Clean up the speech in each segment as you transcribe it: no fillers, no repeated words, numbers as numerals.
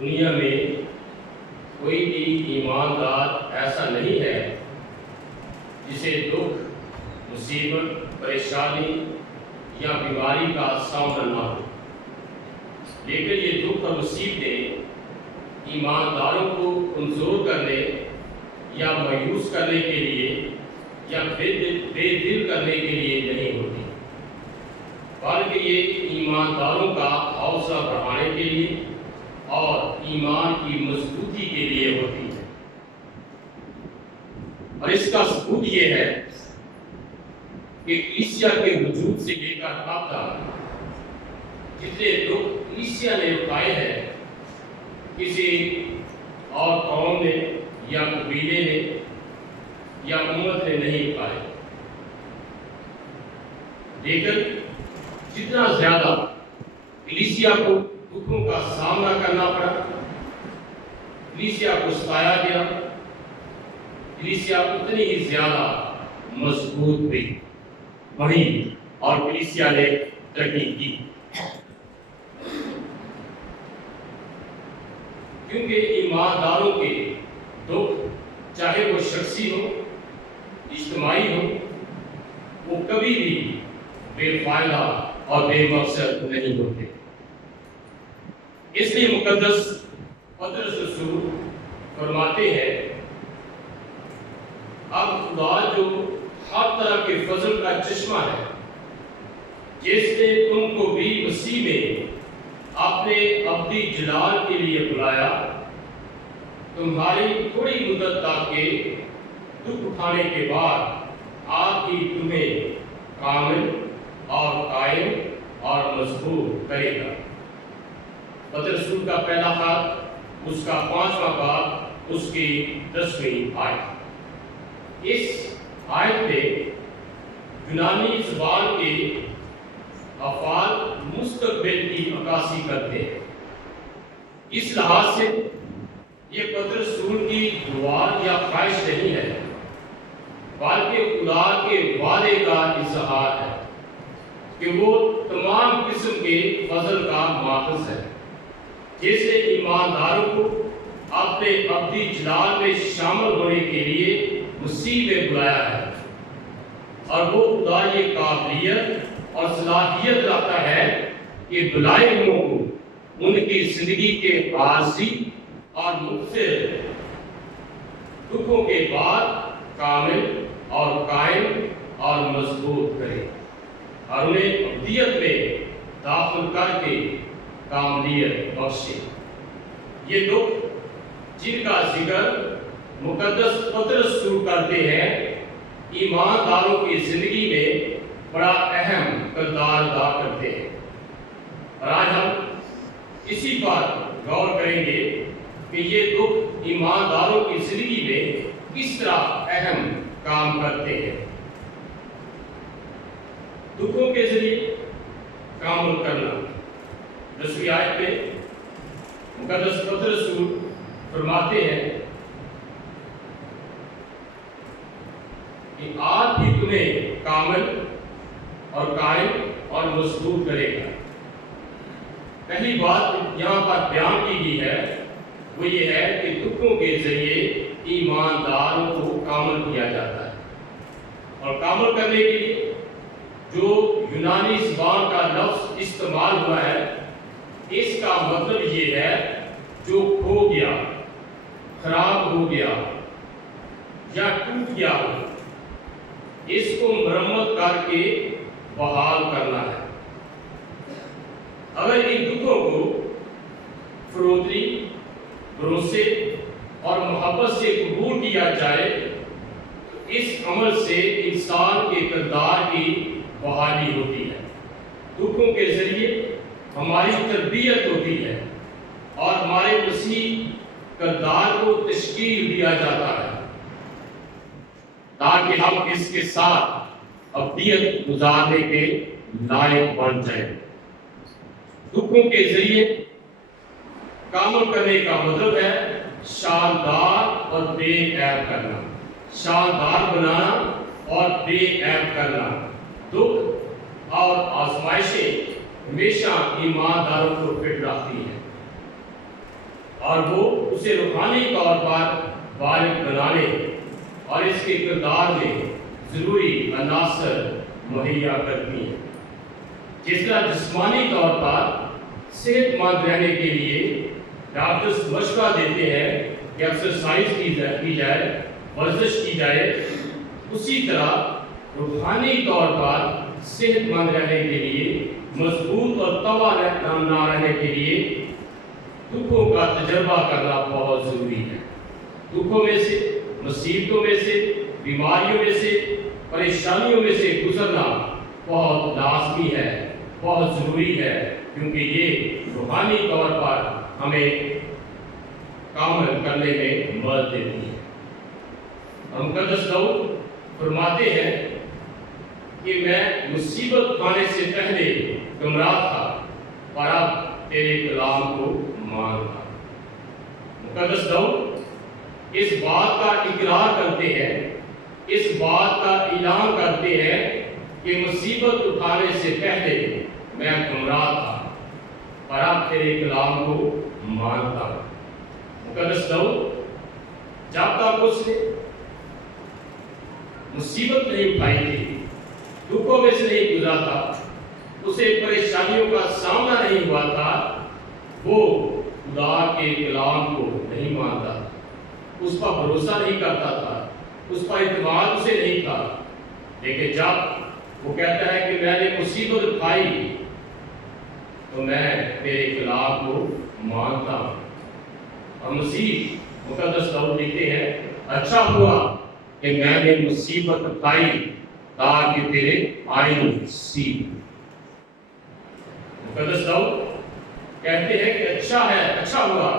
دنیا میں کوئی بھی ایماندار ایسا نہیں ہے جسے دکھ، مصیبت، پریشانی یا بیماری کا سامنا نہ ہو، لیکن یہ دکھ اور مصیبتیں ایمانداروں کو کمزور کرنے یا مایوس کرنے کے لیے یا بے دل کرنے کے لیے نہیں ہوتی، بلکہ یہ ایمانداروں کا حوصلہ بڑھانے کے لیے اور ایمان کی مضبوطی کے لیے ہوتی ہے۔ اور اس کا ثبوت یہ ہے کہ کلیسیا کے وجود سے لے کر اب تک جتنے دکھ کلیسیا نے اٹھائے ہیں، کسی اور قوم نے یا قبیلے نے یا امت نے نہیں اٹھائے، لیکن جتنا زیادہ کلیسیا کو دکھوں کا سامنا کرنا پڑا، کلیسیا کو ستایا گیا، کلیسیا اتنی ہی زیادہ مضبوط ہوئی، بڑھی اور کلیسیا نے ترقی کی، کیونکہ ایمانداروں کے دکھ چاہے وہ شخصی ہو، اجتماعی ہو، وہ کبھی بھی بے فائدہ اور بے مقصد نہیں ہوتے۔ اس لیے مقدس پطرس رسول فرماتے ہیں، اب خدا جو ہر طرح کے فضل کا چشمہ ہے، جس نے تم کو بھی مسیح میں اپنے ابدی جلال کے لیے بلایا، تمہاری تھوڑی مدت تک کے دکھ اٹھانے کے بعد آپ ہی تمہیں کامل اور قائم اور مضبوط کرے گا۔ پطرس رسول کا پہلا خط، اس کا 5واں باب، اس کی 10ویں آیت۔ اس آیت میں یونانی زبان کے افعال مستقبل کی عکاسی کرتے ہیں۔ اس لحاظ سے یہ پطرس رسول کی دعا یا خواہش نہیں ہے، بلکہ خدا کے وعدے کا اظہار ہے کہ وہ تمام قسم کے فضل کا ماخذ ہے، جیسے ایمانداروں کو اپنے ابدی جلال میں شامل ہونے کے لیے مسیح میں بلایا ہے، اور وہ خدا یہ قابلیت اور صلاحیت رکھتا ہے کہ بلائے ہوئوں کو ان کی زندگی کے عارضی اور مؤثر دکھوں کے بعد کامل اور قائم اور مضبوط کرے اور انہیں ابدیت میں داخل کر کے کاملیت بخشے۔ یہ دکھ جن کا ذکر مقدس پطرس رسول کرتے ہیں، ایمانداروں کی زندگی میں بڑا اہم کردار ادا کرتے ہیں، اور آج ہم اسی پر غور کریں گے کہ یہ دکھ ایمانداروں کی زندگی میں کس طرح اہم کام کرتے ہیں۔ دکھوں کے ذریعے کام کرنا، 10ویں آیت میں مقدس پطرس رسول فرماتے ہیں کہ آپ ہی تمہیں کامل اور قائم اور مضبوط کرے گا۔ پہلی بات یہاں پر بیان کی گئی ہے وہ یہ ہے کہ دکھوں کے ذریعے ایمانداروں کو کامل کیا جاتا ہے، اور کامل کرنے کے لیے جو یونانی زبان کا لفظ استعمال ہوا ہے، اس کا مطلب یہ ہے جو کھو گیا، خراب ہو گیا یا ٹوٹ گیا ہو، اس کو مرمت کر کے بحال کرنا ہے۔ اگر ان دکھوں کو فروتنی، بھروسے اور محبت سے قبول کیا جائے تو اس عمل سے انسان کے کردار کی بحالی ہوتی ہے، دکھوں کے ذریعے ہماری تربیت ہوتی ہے اور ہمارے مسیح کردار کو تشکیل دیا جاتا ہے تاکہ ہم اس کے ساتھ ابدیت گزارنے کے لائق بن جائیں۔ دکھوں کے ذریعے کامل کرنے کا مطلب ہے شاندار اور بے عیب کرنا، شاندار بنانا اور بے عیب کرنا۔ دکھ اور آزمائشیں ہمیشہ ایمانداروں کو فٹ رکھتی ہیں۔ اور وہ اسے روحانی طور پر بالغ بنانے اور اس کے کردار میں ضروری عناصر مہیا کرتی ہیں۔ جس طرح جسمانی طور پر صحت مند رہنے کے لیے ڈاکٹرز مشورہ دیتے ہیں کہ ایکسرسائز کی جائے، ورزش کی جائے، اسی طرح روحانی طور پر صحت مند رہنے کے لیے، مضبوط اور توانا نہ رہنے کے لیے دکھوں کا تجربہ کرنا بہت ضروری ہے۔ دکھوں میں سے، مصیبتوں میں سے، بیماریوں میں سے، پریشانیوں میں سے گزرنا بہت لازمی ہے، بہت ضروری ہے، کیونکہ یہ روحانی طور پر ہمیں کامل کرنے میں مدد دیتی ہے۔ اور مقدس داؤد فرماتے ہیں کہ میں مصیبت کھانے سے پہلے گمراہ تھا، پر اب تیرے کلام کو مانتا۔ مقدس داؤد اس بات کا اقرار کرتے ہیں، اس بات کا اعلان کرتے ہیں کہ مصیبت اٹھانے سے پہلے میں گمراہ تھا، پر اب تیرے کلام کو مانتا ہوں۔ مقدس داؤد جب تک اس نے مصیبت نہیں اٹھائی تھی، دکھوں میں سے نہیں گزرا تھا، اسے پریشانیوں کا سامنا نہیں ہوا تھا، وہ خدا کے کلام کو نہیں مانتا تھا، اس پر بھروسہ نہیں کرتا تھا، اس پر اعتماد اسے نہیں تھا۔ لیکن جب وہ کہتا ہے کہ میں نے مصیبت اٹھائی تو میں تیرے کلام کو مانتا ہوں۔ اور مسیح مقدس داؤد لکھتے ہیں، اچھا ہوا کہ میں نے مصیبت اٹھائی تاکہ تیرے آئین سیکھ۔ مقدس داؤد کہتے ہیں کہ اچھا ہوا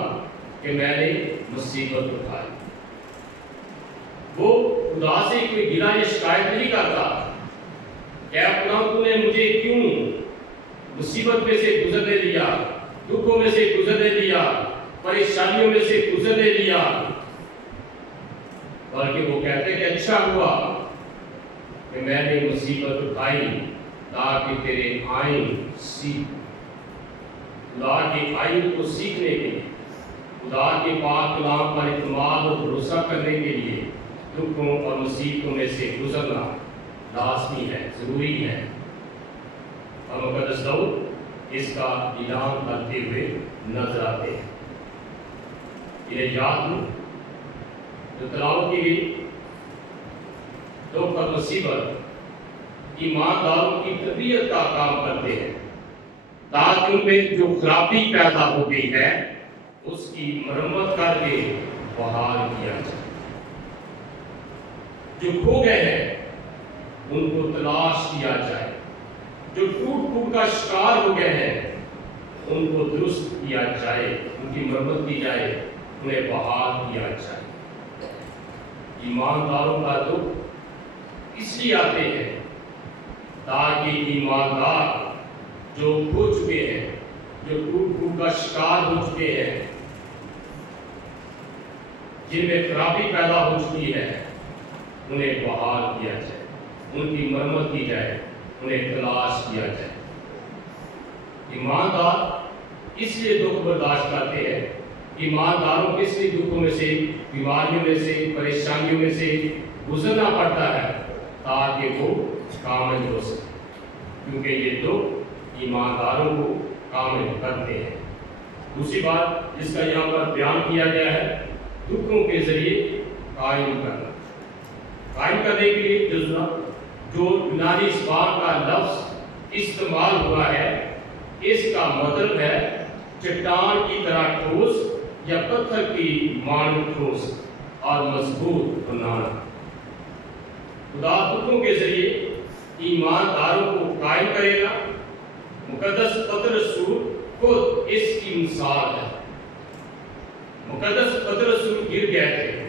کہ میں نے مصیبت اٹھائی۔ وہ خدا سے کوئی گلہ یا شکایت نہیں کرتا کہ اے خدا تو نے مجھے کیوں مصیبت میں سے گزرنے دیا، دکھوں میں سے گزرنے دیا، پریشانیوں میں سے گزرنے دیا، بلکہ وہ کہتے ہیں کہ اچھا ہوا کہ میں نے مصیبت اٹھائی تاکہ تیرے آئین سیکھ۔ خدا کے آئین کو سیکھنے کے لیے، خدا کے پاک کلام پر اعتماد اور بھروسہ کرنے کے لیے دکھوں اور مصیبتوں میں سے گزرنا لازمی ہے، ضروری ہے۔ اور مقدس داؤد اس کا اعلان کرتے ہوئے نظر آتے ہیں۔ یہ یاد ہوں جو تلاوت کی گئی، دکھ اور مصیبت ایمانداروں کی تربیت کا کام کرتے ہیں تاکہ ان میں جو خرابی پیدا ہو گئی ہے اس کی مرمت کر کے بحال کیا جائے۔ جو کھو گئے ہیں ان کو تلاش کیا جائے، جو ٹوٹ پھوٹ کا شکار ہو گئے ہیں ان کو درست کیا جائے، ان کی مرمت کی جائے، انہیں بحال کیا جائے۔ ایمانداروں کا دکھ اس لیے آتے ہیں تاکہ ایماندار جو کھو چکے ہیں، جو ٹوٹ پھوٹ کا شکار ہو چکے ہیں، جن میں خرابی پیدا ہو چکی ہے، انہیں بحال کیا جائے، ان کی مرمت کی جائے، انہیں تلاش کیا جائے۔ ایماندار اس لیے دکھ برداشت کرتے ہیں، ایمانداروں کس لیے دکھوں میں سے، بیماریوں میں سے، پریشانیوں میں سے گزرنا پڑتا ہے تاکہ وہ کامل ہو سکے، کیونکہ یہ دکھ ایمانداروں کو کامل کرتے ہیں۔ دوسری بات جس کا یہاں پر بیان کیا گیا ہے، دکھوں کے ذریعے قائم کرنا۔ قائم کرنے کے لیے جو یونانی زبان کا لفظ استعمال ہوا ہے، اس کا مطلب ہے چٹان کی طرح ٹھوس یا پتھر کی مانند ٹھوس اور مضبوط بنانا۔ خدا دکھوں کے ذریعے ایمانداروں کو قائم کرے گا۔ مقدس پطرس رسول خود اس کی مثال ہے۔ مقدس پطرس رسول گر گئے تھے،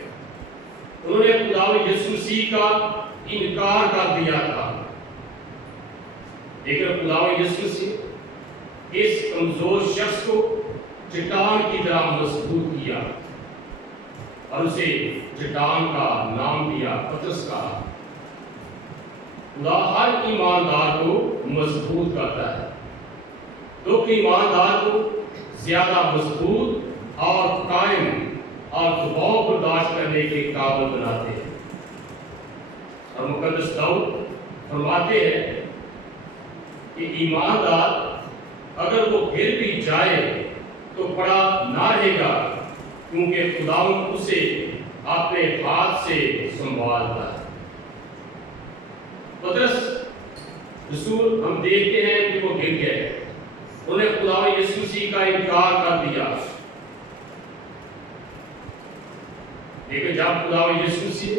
انہوں نے خداوند یسوع مسیح کا انکار کر دیا تھا، لیکن خداوند یسوع مسیح اس کمزور شخص کو چٹان کی طرح مضبوط کیا اور اسے چٹان کا نام دیا، پطرس کا۔ خدا ہر ایماندار کو مضبوط کرتا ہے، تو ایماندار کو زیادہ مضبوط اور قائم اور دباؤ برداشت کرنے کے قابل بناتے ہیں۔ اور مقدس داؤد فرماتے ہیں کہ ایماندار اگر وہ گر بھی جائے تو پڑا نہ رہے گا، کیونکہ خداوند اسے اپنے ہاتھ سے سنبھالتا ہے۔ پطرس رسول ہم دیکھتے ہیں کہ وہ گر گئے، انہوں نے خدا یسوع مسیح کا انکار کر دیا، لیکن جب خدا یسوع مسیح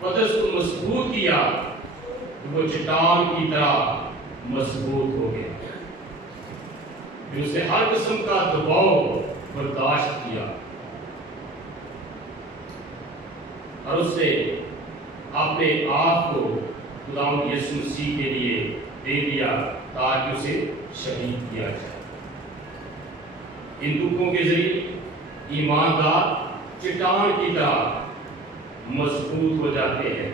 پطرس کو مضبوط کیا تو وہ چٹان کی طرح مضبوط ہو گیا، پھر اس نے ہر قسم کا دباؤ برداشت کیا اور اس نے اپنے آپ کو خدا یسوع مسیح کے لیے دے دیا تاکہ اسے شہید کیا جائے۔ ان دکھوں کے ذریعے ایماندار چٹان کی طرح مضبوط ہو جاتے ہیں،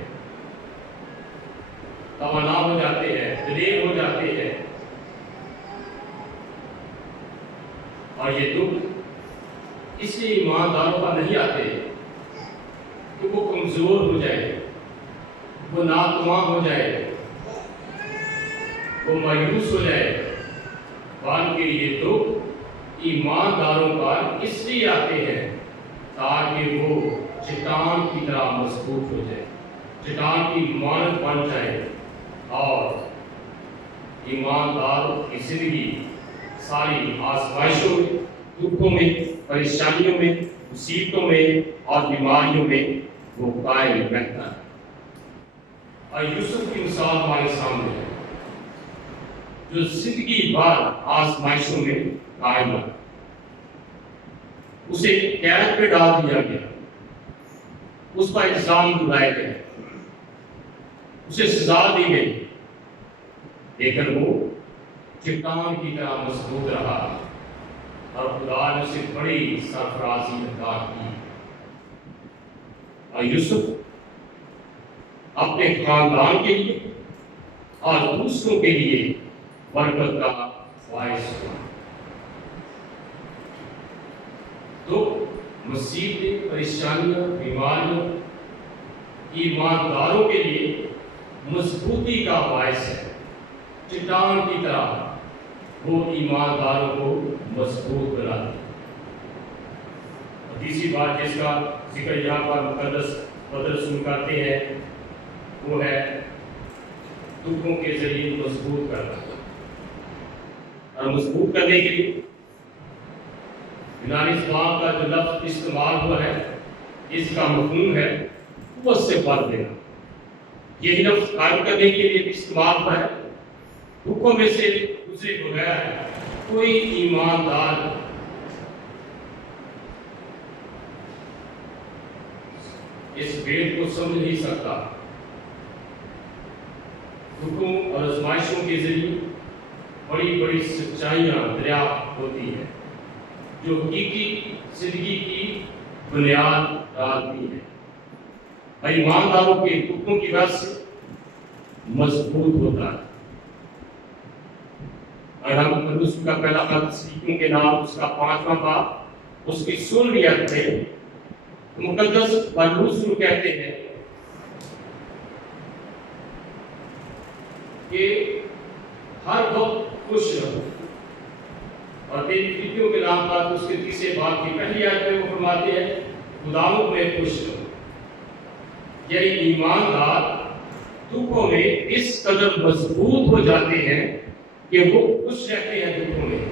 توانا ہو جاتے ہیں، دلیر ہو جاتے ہیں، اور یہ دکھ اس لیے ایمانداروں پر نہیں آتے کہ وہ کمزور ہو جائے، وہ ناتواں ہو جائے، وہ مایوس ہو جائے، بلکہ یہ دکھ ایمانداروں پر اس لیے آتے ہیں تاکہ وہ چٹان کی طرح مضبوط ہو جائے، چٹان کی مانند بن جائے، اور ایمانداروں کی زندگی ساری آزمائشوں میں، دکھوں میں، پریشانیوں میں، مصیبتوں میں اور بیماریوں میں وہ قائم رہتا ہے۔ اور یوسف کی مثال ہمارے سامنے ہے، جو زندگی بھر آزمائشوں میں قائم رہا، اسے قید پہ ڈال دیا گیا، اس پر الزام لگائے گئے، اسے سزا دی گئی، لیکن وہ چٹان کی طرح مضبوط رہا اور خدا نے اسے بڑی سرفرازی عطا کی۔ اور یوسف اپنے خاندان کے لیے اور دوسروں کے لیے برکت کا باعث ہوا۔ تو مصیبتیں، پریشانیاں، بیماریاں ایمانداروں کے لیے مضبوطی کا باعث ہے، چٹان کی طرح وہ ایمانداروں کو مضبوط بناتی ہے۔ اور تیسری بات جس کا ذکر یہاں پر مقدس پطرس کرتے ہیں وہ ہے دکھوں کے ذریعے مضبوط کرنا۔ اور مضبوط کرنے کے لیے یونانی زبان کا جو لفظ استعمال ہوا ہے، اس کا مفہوم ہے قوت سے بھر دینا۔ یہی لفظ قائم کرنے کے لیے بھی استعمال ہوا ہے۔ دکھوں میں سے گزرے بغیر کوئی ایماندار اس بات کو سمجھ نہیں سکتا۔ دکھوں اور آزمائشوں کے ذریعے بڑی بڑی سچائیاں دریافت ہوتی ہیں جو حقیقی زندگی کی بنیاد ڈالتی ہیں، اور ایمانداروں کے دکھوں کی وجہ سے مضبوط ہوتا ہے۔ اور ہم پولس کا پہلا خط تسلیمیوں کے نام اس کا 5واں باب اس کی 16ویں آیت میں مقدس پولس کہتے ہیں کہ ہر وقت خوش رہو، اور فلپیوں کے نام پر اس کے 3 باب کی پہلی آیت میں وہ فرماتے ہیں خداوند میں خوش رہو۔ یعنی ایماندار دکھوں میں اس قدر مضبوط ہو جاتے ہیں کہ وہ خوش رہتے ہیں دکھوں میں،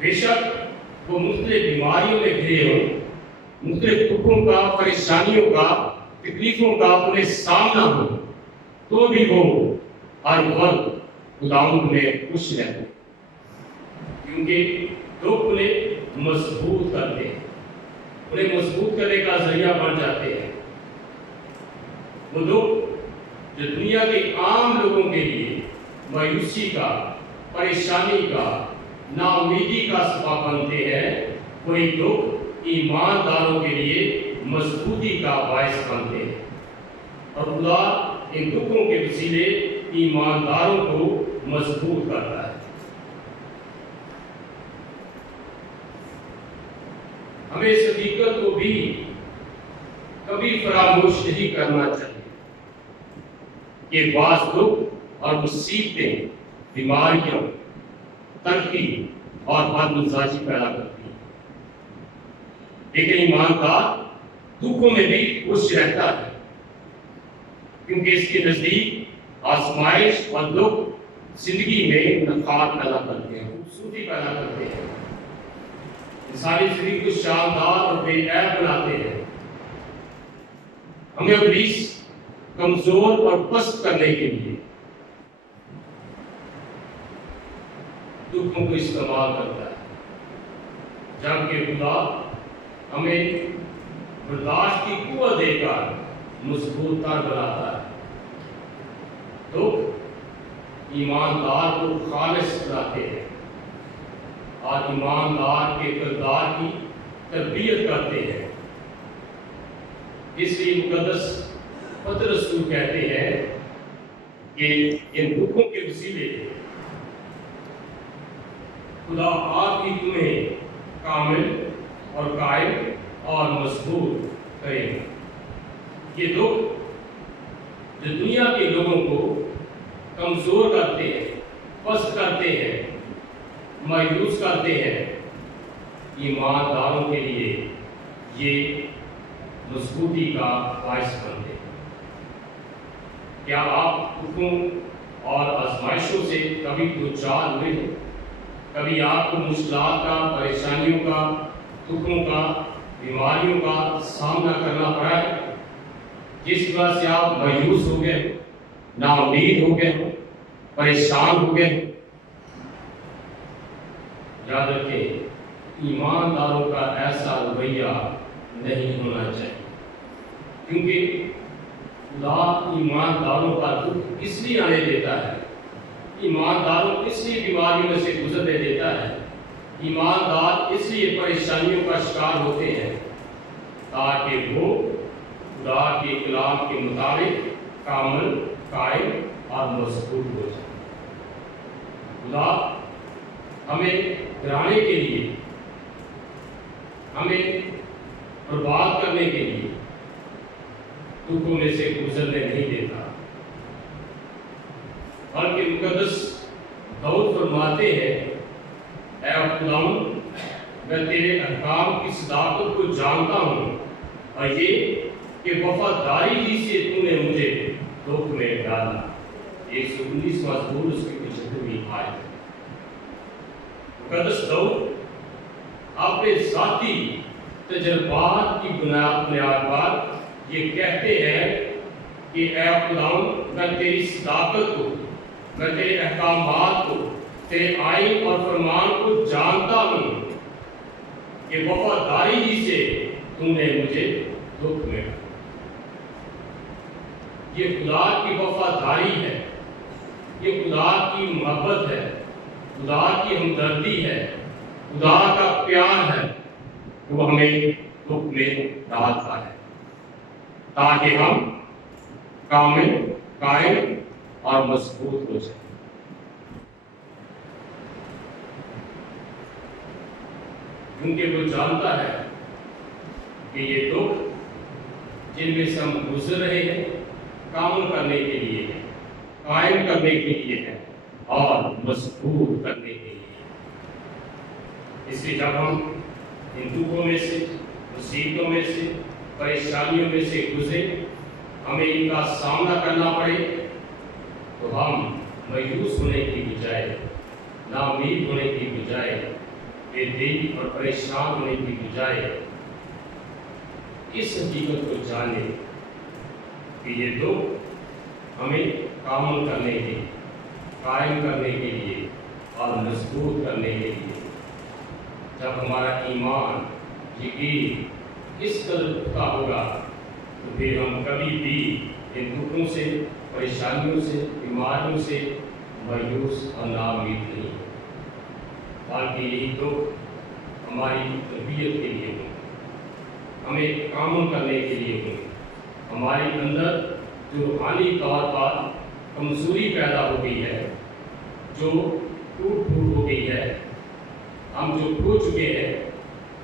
بے شک وہ مختلف بیماریوں میں گھرے ہوں، مختلف دکھوں کا، پریشانیوں کا، تکلیفوں کا انہیں سامنا ہو، تو بھی وہ ہر وقت خداوند میں خوش رہتے ہیں، کیونکہ دکھ انہیں مضبوط کرتے ہیں، انہیں مضبوط کرنے کا ذریعہ بن جاتے ہیں۔ وہ دکھ جو دنیا کے عام لوگوں کے لیے مایوسی کا، پریشانی کا، نا امیدی کا سبب بنتے ہیں، وہی دکھ ایمانداروں کے لیے مضبوطی کا باعث بنتے ہیں، اور خدا ان دکھوں کے وسیلے ایمانداروں کو مضبوط کرتا ہے۔ ہمیں اس حقیقت کو بھی کبھی فراموش نہیں کرنا چاہیے کہ بعض دکھ اور مصیبتیں، بیماریاں، تلخی اور بدمزاجی پیدا کرتی ہیں، لیکن ایماندار دکھوں میں بھی خوش رہتا ہے، کیونکہ اس کے نزدیک آزمائش اور دکھ زندگی میں نفات پیدا کرتے ہیں، خوبصورتی پیدا کرتے ہیں، انسانی زندگی کو شاندار اور بے عیب بناتے ہیں، ہمیں ابلیس کمزور اور پست کرنے کے لیے دکھوں کو استعمال کرتا ہے، جبکہ خدا ہمیں برداشت کی قوت دے کر مضبوط تر بناتا ہے۔ دکھ ایماندار کو خالص بناتے ہیں اور ایماندار کے کردار کی تربیت کرتے ہیں۔ اس لیے مقدس پطرس رسول کہتے ہیں کہ ان دکھوں کے وسیلے خدا آپ کی تمہیں کامل اور قائم اور مضبوط کرے گا۔ یہ دکھ جو دنیا کے لوگوں کو کمزور کرتے ہیں، پست کرتے ہیں، مایوس کرتے ہیں، ایمانداروں کے لیے یہ مضبوطی کا باعث بنتے ہیں۔ کیا آپ دکھوں اور آزمائشوں سے کبھی دوچار ہوئے ہیں؟ کبھی آپ کو مشکلات کا، پریشانیوں کا، دکھوں کا، بیماریوں کا سامنا کرنا پڑا ہے جس وجہ سے آپ مایوس ہو گئے، نا امید ہو گئے، پریشان ہو گئے؟ یاد رکھیں، ایمانداروں کا ایسا رویہ نہیں ہونا چاہیے، کیونکہ خدا ایمانداروں کا دکھ اس لیے آنے دیتا ہے، ایمانداروں اس لیے بیماریوں میں سے گزرنے دیتا ہے، ایماندار اس لیے پریشانیوں کا شکار ہوتے ہیں تاکہ وہ خدا کے کلام کے مطابق کامل، قائم اور مضبوط ہو جائے۔ خدا ہمیں گرانے کے لیے، ہمیں برباد کرنے کے لیے دکھوں میں سے گزرنے نہیں دیتا، بلکہ مقدس داؤد فرماتے ہیں، اے خداوند، میں تیرے احکام کی صداقت کو جانتا ہوں اور یہ کہ وفاداری ہی سے تو نے مجھے دکھ میں ڈالا۔ 119 مزمور اس کی 75ویں آیت۔ مقدس داؤد اپنے ذاتی تجربات کی بنیاد پر یہ کہتے ہیں کہ اے خداوند، میں تیری صداقت کو، میں تیرے احکامات کو، تیرے آئین اور فرمان کو جانتا ہوں کہ وفاداری ہی سے تم نے مجھے دکھ میں ڈالا۔ یہ خدا کی وفاداری ہے، یہ خدا کی محبت ہے، خدا کی ہمدردی ہے، خدا کا پیار ہے، وہ ہمیں دکھ میں ڈالتا ہے تاکہ ہم کامل، قائم اور مضبوط ہو جائیں۔ کیونکہ وہ جانتا ہے کہ یہ دکھ جن میں سے ہم گزر رہے ہیں کامل کرنے کے لیے ہے، قائم کرنے کے لیے ہے اور مضبوط کرنے کے لیے ہے۔ اس لیے جب ہم ان دکھوں میں سے، مصیبتوں میں سے، پریشانیوں میں سے گزرے، ہمیں ان کا سامنا کرنا پڑے، تو ہم مایوس ہونے کی بجائے، نا امید ہونے کی بجائے، بے دل اور پریشان ہونے کی بجائے اس حقیقت کو جانے کہ یہ دکھ ہمیں کامل کرنے کے لیے، قائم کرنے کے لیے اور مضبوط کرنے کے لیے۔ جب ہمارا ایمان، یقین اس قدر پختہ ہوگا تو پھر ہم کبھی بھی ان دکھوں سے، پریشانیوں سے، بیماریوں سے مایوس اور ناامید نہیں، بلکہ یہی دکھ ہماری تربیت کے لیے ہوں، ہمیں کامل کرنے کے لیے ہوں، ہمارے اندر جو روحانی طور پر کمزوری پیدا ہو گئی ہے، جو ٹوٹ پھوٹ ہو گئی ہے، ہم جو کھو چکے ہیں،